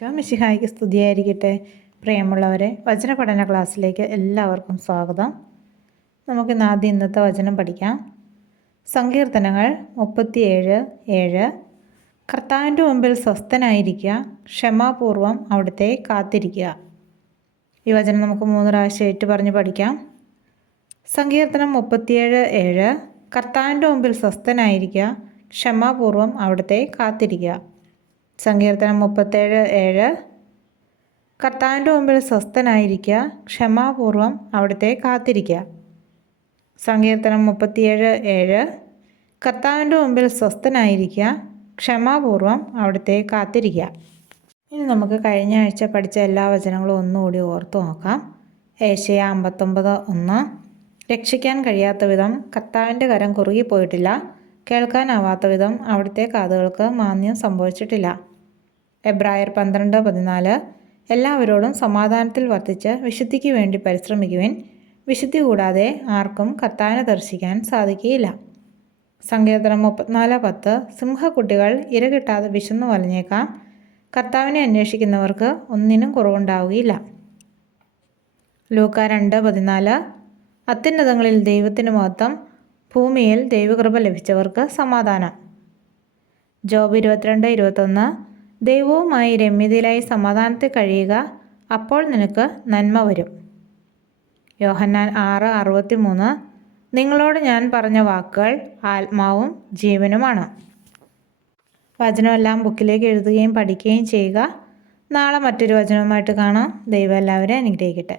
മിശിഹായ്ക്ക് സ്തുതിയായിരിക്കട്ടെ. പ്രിയമുള്ളവരെ, വചന പഠന ക്ലാസ്സിലേക്ക് എല്ലാവർക്കും സ്വാഗതം. നമുക്കിന്ന് ആദ്യം ഇന്നത്തെ വചനം പഠിക്കാം. സങ്കീർത്തനങ്ങൾ 37:7. കർത്താവിൻ്റെ മുമ്പിൽ സ്വസ്ഥനായിരിക്കുക, ക്ഷമാപൂർവം അവിടുത്തെ കാത്തിരിക്കുക. ഈ വചനം നമുക്ക് 3 പ്രാവശ്യം ഏറ്റു പറഞ്ഞ് പഠിക്കാം. സങ്കീർത്തനം 37:7. കർത്താവിൻ്റെ മുമ്പിൽ സ്വസ്ഥനായിരിക്കുക, ക്ഷമാപൂർവം അവിടുത്തെ കാത്തിരിക്കുക. സങ്കീർത്തനം 37:7. കർത്താവിൻ്റെ മുമ്പിൽ സ്വസ്ഥനായിരിക്കുക, ക്ഷമാപൂർവം അവിടുത്തെ കാത്തിരിക്കുക. സങ്കീർത്തനം 37:7. കർത്താവിൻ്റെ മുമ്പിൽ സ്വസ്ഥനായിരിക്കുക, ക്ഷമാപൂർവം അവിടുത്തെ കാത്തിരിക്കുക. ഇനി നമുക്ക് കഴിഞ്ഞ ആഴ്ച പഠിച്ച എല്ലാ വചനങ്ങളും ഒന്നുകൂടി ഓർത്തു നോക്കാം. ഏശയ്യ 59:1. രക്ഷിക്കാൻ കഴിയാത്ത വിധം കർത്താവിൻ്റെ കരം കുറുകിപ്പോയിട്ടില്ല, കേൾക്കാനാവാത്ത വിധം അവിടുത്തെ കാതുകൾക്ക് മാന്യം സംഭവിച്ചിട്ടില്ല. എബ്രായർ 12:14. എല്ലാവരോടും സമാധാനത്തിൽ വർത്തിച്ച് വിശുദ്ധിക്ക് വേണ്ടി പരിശ്രമിക്കുവിൻ. വിശുദ്ധി കൂടാതെ ആർക്കും കർത്താവിനെ ദർശിക്കാൻ സാധിക്കുകയില്ല. സങ്കീർത്തനം 34:10. സിംഹക്കുട്ടികൾ ഇര കിട്ടാതെ വിശന്നു വലഞ്ഞേക്കാം, കർത്താവിനെ അന്വേഷിക്കുന്നവർക്ക് ഒന്നിനും കുറവുണ്ടാവുകയില്ല. ലൂക്ക 2:14. അത്യുന്നതങ്ങളിൽ ദൈവത്തിന് മഹത്വം, ഭൂമിയിൽ ദൈവകൃപ ലഭിച്ചവർക്ക് സമാധാനം. ജോബ് 22:21. ദൈവവുമായി രമ്യതയിലായി സമാധാനത്തിൽ കഴിയുക, അപ്പോൾ നിനക്ക് നന്മ വരും. യോഹന്നാൻ 6:63. നിങ്ങളോട് ഞാൻ പറഞ്ഞ വാക്കുകൾ ആത്മാവും ജീവനുമാണ്. വചനമെല്ലാം ബുക്കിലേക്ക് എഴുതുകയും പഠിക്കുകയും ചെയ്യുക. നാളെ മറ്റൊരു വചനവുമായിട്ട് കാണാം. ദൈവം എല്ലാവരെയും അനുഗ്രഹിക്കട്ടെ.